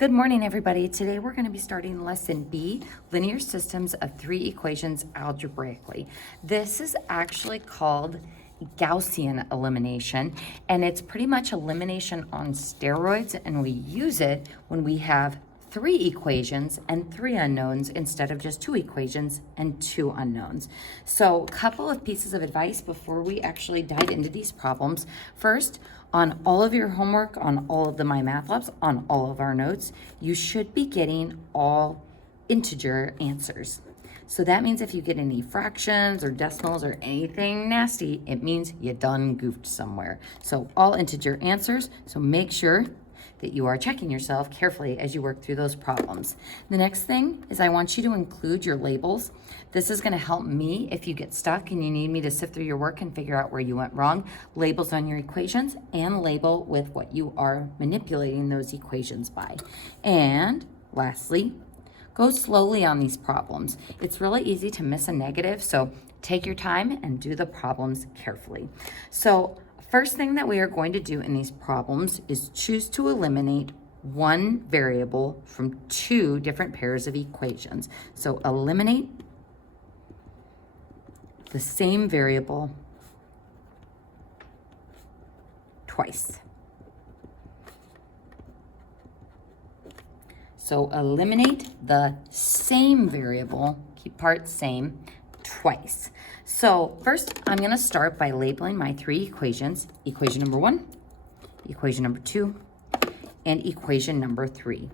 Good morning, everybody. Today we're going to be starting Lesson B, Linear Systems of Three Equations Algebraically. This is actually called Gaussian elimination, and it's pretty much elimination on steroids, and we use it when we have three equations and three unknowns instead of just two equations and two unknowns. So a couple of pieces of advice before we actually dive into these problems. First, on all of your homework, on all of the My Math Labs, on all of our notes, you should be getting all integer answers. So that means if you get any fractions or decimals or anything nasty, it means you done goofed somewhere. So all integer answers, so make sure that you are checking yourself carefully as you work through those problems. The next thing is I want you to include your labels. This is going to help me if you get stuck and you need me to sift through your work and figure out where you went wrong. Labels on your equations and label with what you are manipulating those equations by. And lastly, go slowly on these problems. It's really easy to miss a negative, so take your time and do the problems carefully. So first thing that we are going to do in these problems is choose to eliminate one variable from two different pairs of equations. So eliminate the same variable twice. So eliminate the same variable, keep part same, twice. So first, I'm going to start by labeling my three equations. Equation number 1, equation number 2, and equation number 3.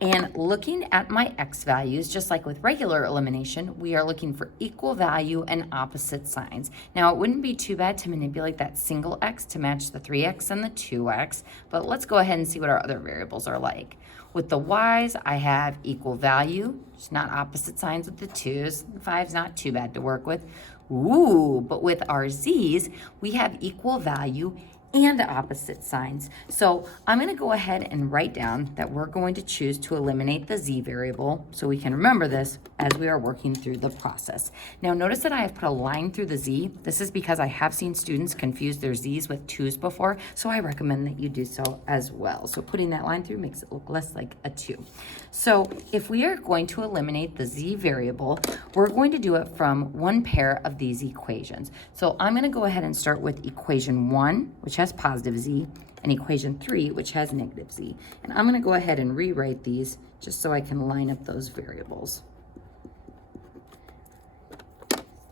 And looking at my x values, just like with regular elimination, we are looking for equal value and opposite signs. Now, it wouldn't be too bad to manipulate that single x to match the 3x and the 2x, but let's go ahead and see what our other variables are like. With the y's, I have equal value. It's not opposite signs with the 2's. The 5's not too bad to work with. Ooh, but with our z's, we have equal value and opposite signs. So I'm going to go ahead and write down that we're going to choose to eliminate the z variable so we can remember this as we are working through the process. Now notice that I have put a line through the z. This is because I have seen students confuse their z's with 2's before, so I recommend that you do so as well. So putting that line through makes it look less like a 2. So if we are going to eliminate the z variable, we're going to do it from one pair of these equations. So I'm going to go ahead and start with equation 1, which has positive z, and equation 3, which has negative z. And I'm going to go ahead and rewrite these just so I can line up those variables.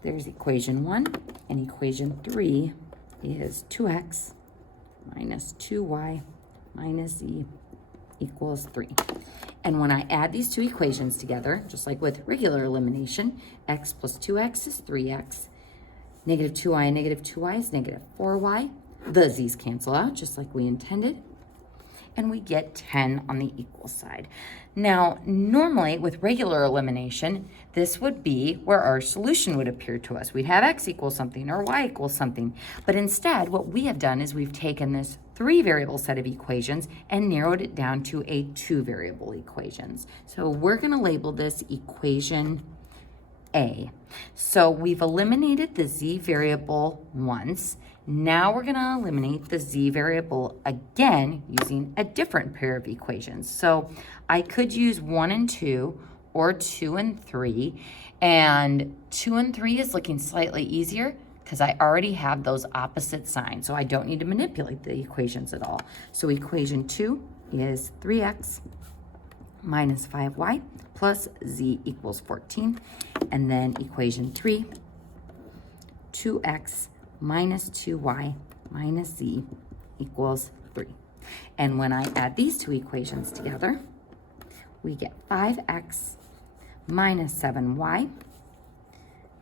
There's equation 1, and equation 3 is 2x minus 2y minus z equals 3. And when I add these two equations together, just like with regular elimination, x plus 2x is 3x, negative 2y and negative 2y is negative 4y. The z's cancel out just like we intended, and we get 10 on the equal side. Now, normally with regular elimination, this would be where our solution would appear to us. We'd have x equals something or y equals something, but instead what we have done is we've taken this 3 variable set of equations and narrowed it down to a 2 variable equations. So we're going to label this equation A. So we've eliminated the z variable once. Now we're going to eliminate the z variable again using a different pair of equations. So I could use 1 and 2 or 2 and 3. And 2 and 3 is looking slightly easier because I already have those opposite signs. So I don't need to manipulate the equations at all. So equation 2 is 3x minus 5y plus z equals 14. And then equation 3, 2x minus 2y minus z equals 3. And when I add these two equations together, we get 5x minus 7y,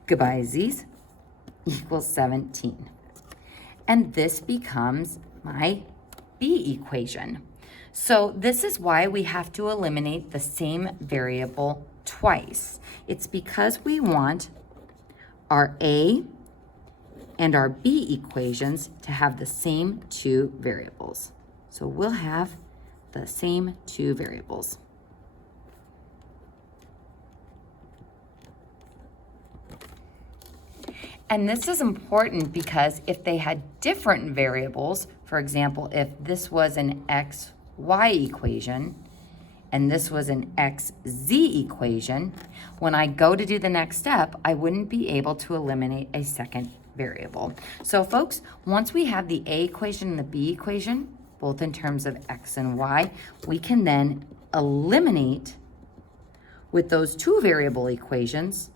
goodbye z's, equals 17. And this becomes my B equation. So this is why we have to eliminate the same variable twice. It's because we want our A and our B equations to have the same 2 variables. So we'll have the same 2 variables. And this is important because if they had different variables, for example, if this was an x y equation and this was an xz equation, when I go to do the next step, I wouldn't be able to eliminate a second variable. So folks, once we have the A equation and the B equation, both in terms of x and y, we can then eliminate with those two variable equations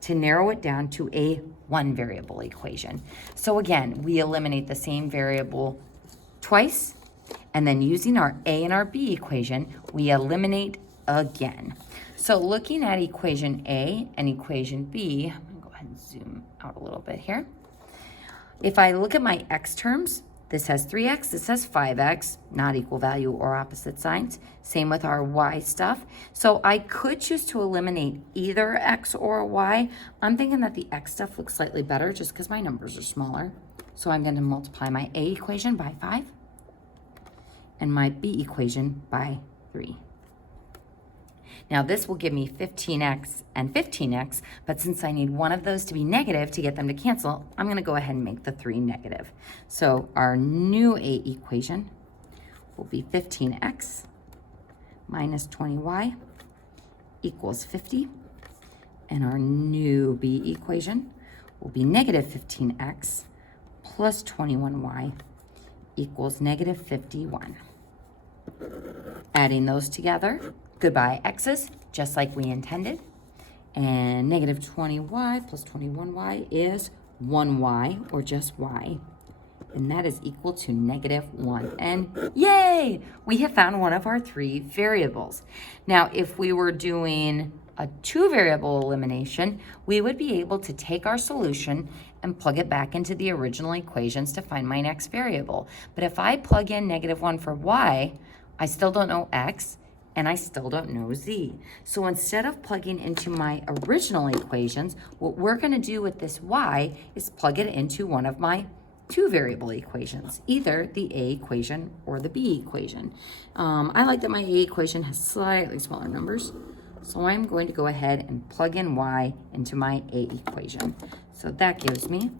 to narrow it down to a one variable equation. So again, we eliminate the same variable twice, and then using our A and our B equation, we eliminate again. So looking at equation A and equation B, I'm gonna go ahead and zoom out a little bit here. If I look at my x terms, this has 3x, this has 5x, not equal value or opposite signs. Same with our y stuff. So I could choose to eliminate either x or y. I'm thinking that the x stuff looks slightly better just because my numbers are smaller. So I'm going to multiply my A equation by 5 and my B equation by 3. Now this will give me 15x and 15x, but since I need one of those to be negative to get them to cancel, I'm going to go ahead and make the 3 negative. So our new A equation will be 15x minus 20y equals 50. And our new B equation will be negative 15x plus 21y equals negative 51. Adding those together, goodbye x's, just like we intended. And negative 20y plus 21y is 1y, or just y. And that is equal to negative 1. And yay! We have found one of our 3 variables. Now, if we were doing a 2-variable elimination, we would be able to take our solution and plug it back into the original equations to find my next variable. But if I plug in negative 1 for y, I still don't know x, and I still don't know z. So instead of plugging into my original equations, what we're going to do with this y is plug it into one of my 2-variable equations, either the A equation or the B equation. I like that my A equation has slightly smaller numbers, so I'm going to go ahead and plug in y into my A equation. So that gives me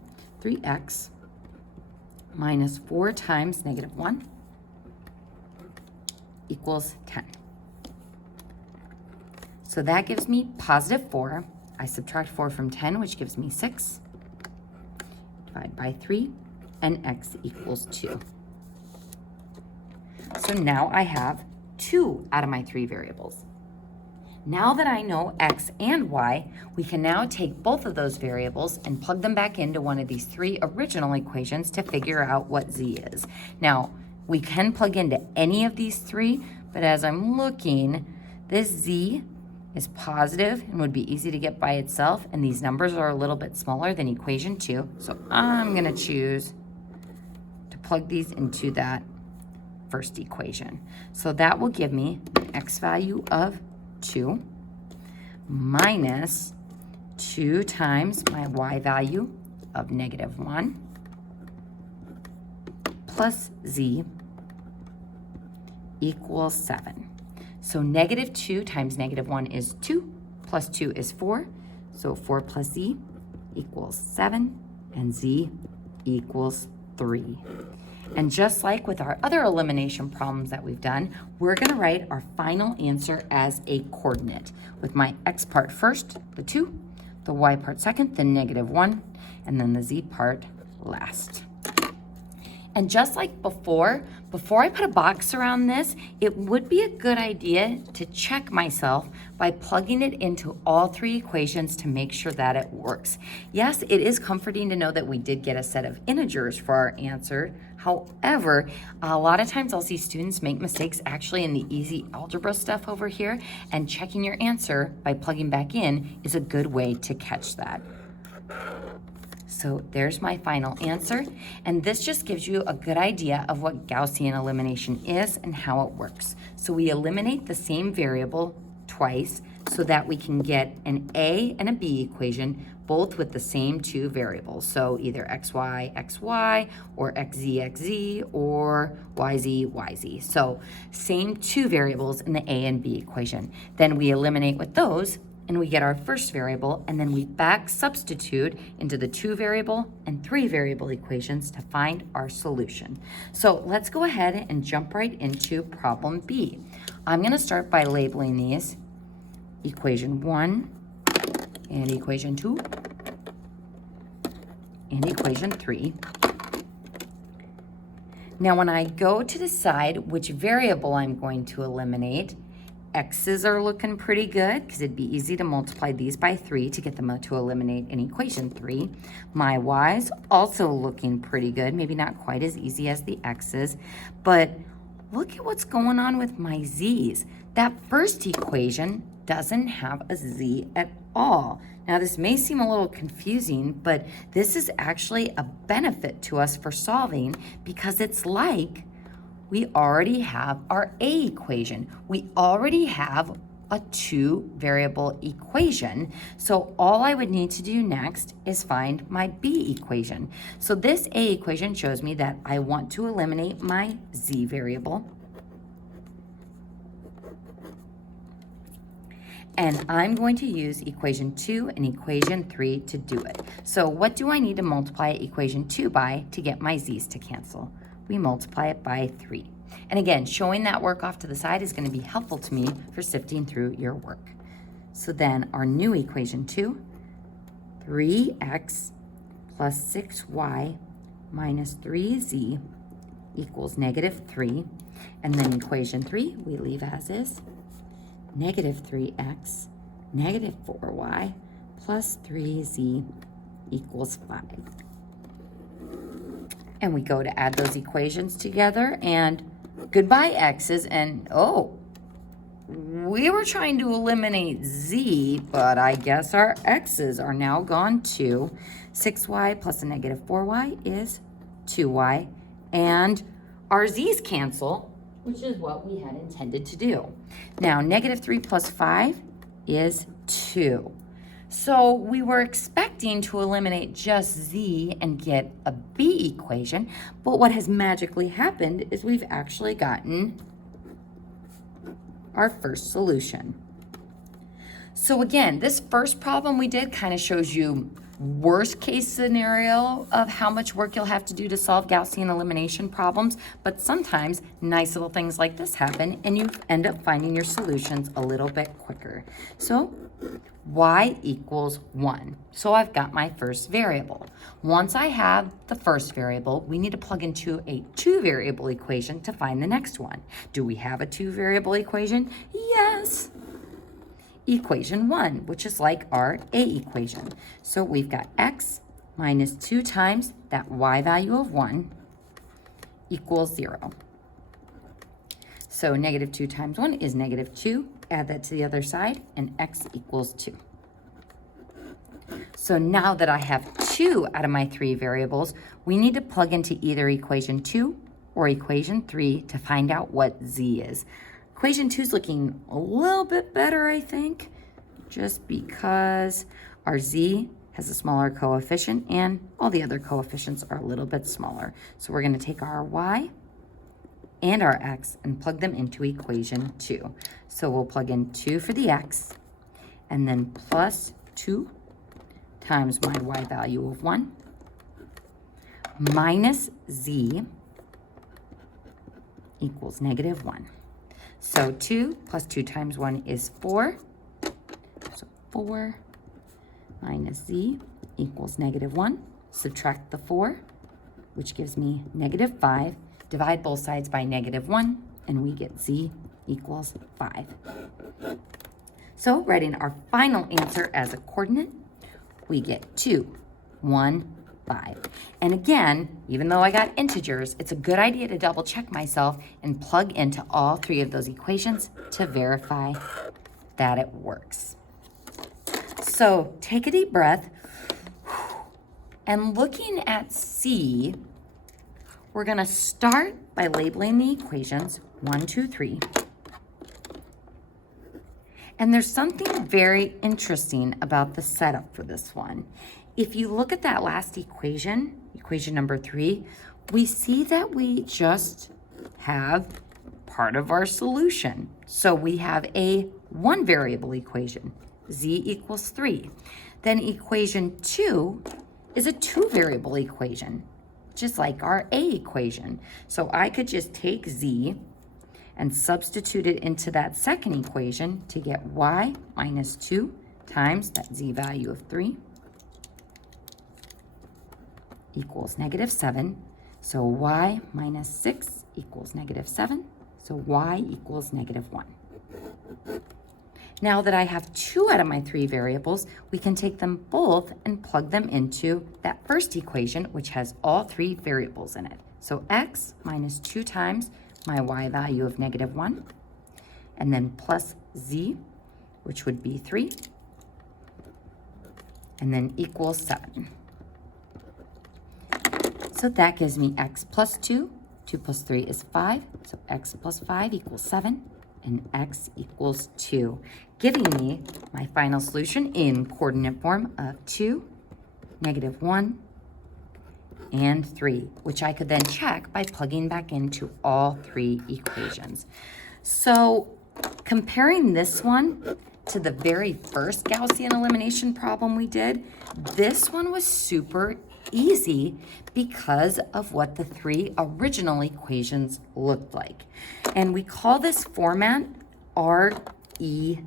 3x minus 4 times negative 1 equals 10. So that gives me positive 4. I subtract 4 from 10, which gives me 6. Divide by 3, and x equals 2. So now I have 2 out of my 3 variables. Now that I know x and y, we can now take both of those variables and plug them back into one of these 3 original equations to figure out what z is. Now, we can plug into any of these 3, but as I'm looking, this z is positive and would be easy to get by itself, and these numbers are a little bit smaller than equation 2, so I'm going to choose to plug these into that first equation. So that will give me an x value of 2 minus 2 times my y value of negative 1 plus z equals 7. So negative 2 times negative 1 is 2, plus 2 is 4. So 4 plus z equals 7, and z equals 3. And just like with our other elimination problems that we've done, we're going to write our final answer as a coordinate, with my x part first, the 2, the y part second, the negative 1, and then the z part last. And just like before I put a box around this, it would be a good idea to check myself by plugging it into all 3 equations to make sure that it works. Yes, it is comforting to know that we did get a set of integers for our answer. However, a lot of times I'll see students make mistakes actually in the easy algebra stuff over here, and checking your answer by plugging back in is a good way to catch that. So there's my final answer, and this just gives you a good idea of what Gaussian elimination is and how it works. So we eliminate the same variable twice so that we can get an A and a B equation, both with the same 2 variables. So either xy, xy, or xz, xz, or yz, yz. So same 2 variables in the A and B equation. Then we eliminate with those, and we get our first variable, and then we back substitute into the 2-variable and 3-variable equations to find our solution. So let's go ahead and jump right into problem B. I'm going to start by labeling these equation 1 and equation 2 and equation 3. Now, when I go to decide which variable I'm going to eliminate, x's are looking pretty good because it'd be easy to multiply these by 3 to get them to eliminate in equation 3. My y's also looking pretty good, maybe not quite as easy as the x's, but look at what's going on with my z's. That first equation doesn't have a z at all. Now, this may seem a little confusing, but this is actually a benefit to us for solving because it's like we already have our A equation. We already have a 2-variable equation. So all I would need to do next is find my B equation. So this A equation shows me that I want to eliminate my Z variable. And I'm going to use equation 2 and equation 3 to do it. So what do I need to multiply equation 2 by to get my z's to cancel? We multiply it by 3. And again, showing that work off to the side is going to be helpful to me for sifting through your work. So then our new equation 2, 3x plus 6y minus 3z equals -3. And then equation 3, we leave as is. -3x, -4y, plus 3z equals 5. And we go to add those equations together, and goodbye x's, and oh, we were trying to eliminate z, but I guess our x's are now gone too. 6y plus a -4y is 2y, and our z's cancel, which is what we had intended to do. Now, -3 plus 5 is 2. So we were expecting to eliminate just z and get a B equation, but what has magically happened is we've actually gotten our first solution. So again, this first problem we did kind of shows you worst case scenario of how much work you'll have to do to solve Gaussian elimination problems, but sometimes nice little things like this happen and you end up finding your solutions a little bit quicker. So y equals 1. So I've got my first variable. Once I have the first variable, we need to plug into a 2-variable equation to find the next one. Do we have a 2-variable equation? Yes. Equation 1, which is like our A equation. So we've got x minus 2 times that y value of 1 equals 0. So -2 times 1 is -2. Add that to the other side, and x equals 2. So now that I have 2 out of my 3 variables, we need to plug into either equation 2 or equation 3 to find out what z is. Equation 2 is looking a little bit better, I think, just because our z has a smaller coefficient and all the other coefficients are a little bit smaller. So we're going to take our y and our x and plug them into equation 2. So we'll plug in 2 for the x and then plus 2 times my y value of 1 minus z equals -1. So 2 plus 2 times 1 is 4. So 4 minus z equals -1. Subtract the 4, which gives me -5. Divide both sides by -1, and we get z equals 5. So writing our final answer as a coordinate, we get 2, 1, 5. And again, even though I got integers, it's a good idea to double check myself and plug into all 3 of those equations to verify that it works. So take a deep breath, and looking at C, we're going to start by labeling the equations 1, 2, 3. And there's something very interesting about the setup for this one. If you look at that last equation, equation number 3, we see that we just have part of our solution. So we have a 1-variable equation, z equals 3. Then equation 2 is a 2-variable equation, just like our A equation. So I could just take z and substitute it into that second equation to get y minus 2 times that z value of 3 equals negative 7. So y minus 6 equals negative 7. So y equals negative 1. Now that I have 2 out of my 3 variables, we can take them both and plug them into that first equation, which has all 3 variables in it. So x minus 2 times my y value of negative 1, and then plus z, which would be 3, and then equals 7. So that gives me x plus 2. 2 plus 3 is 5. So x plus 5 equals 7. And x equals 2, giving me my final solution in coordinate form of 2, negative 1, and 3, which I could then check by plugging back into all 3 equations. So comparing this one to the very first Gaussian elimination problem we did, this one was super easy because of what the 3 original equations looked like. And we call this format REF.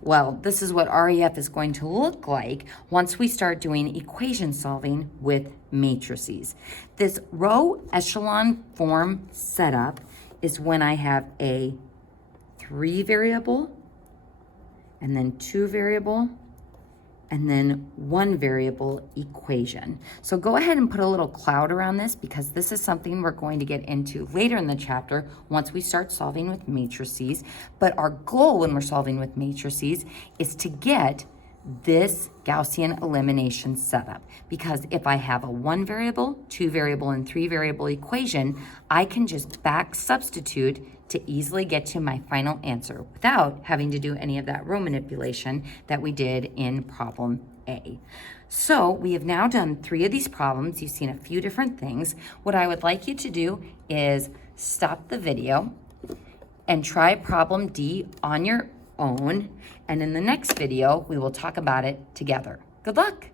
Well, this is what REF is going to look like once we start doing equation solving with matrices. This row echelon form setup is when I have a 3 variable, and then 2 variable, and then 1 variable equation. So go ahead and put a little cloud around this because this is something we're going to get into later in the chapter once we start solving with matrices. But our goal when we're solving with matrices is to get this Gaussian elimination setup, because if I have a 1 variable, 2 variable, and 3 variable equation, I can just back substitute to easily get to my final answer without having to do any of that row manipulation that we did in problem A. So we have now done 3 of these problems. You've seen a few different things. What I would like you to do is stop the video and try problem D on your own. And in the next video, we will talk about it together. Good luck.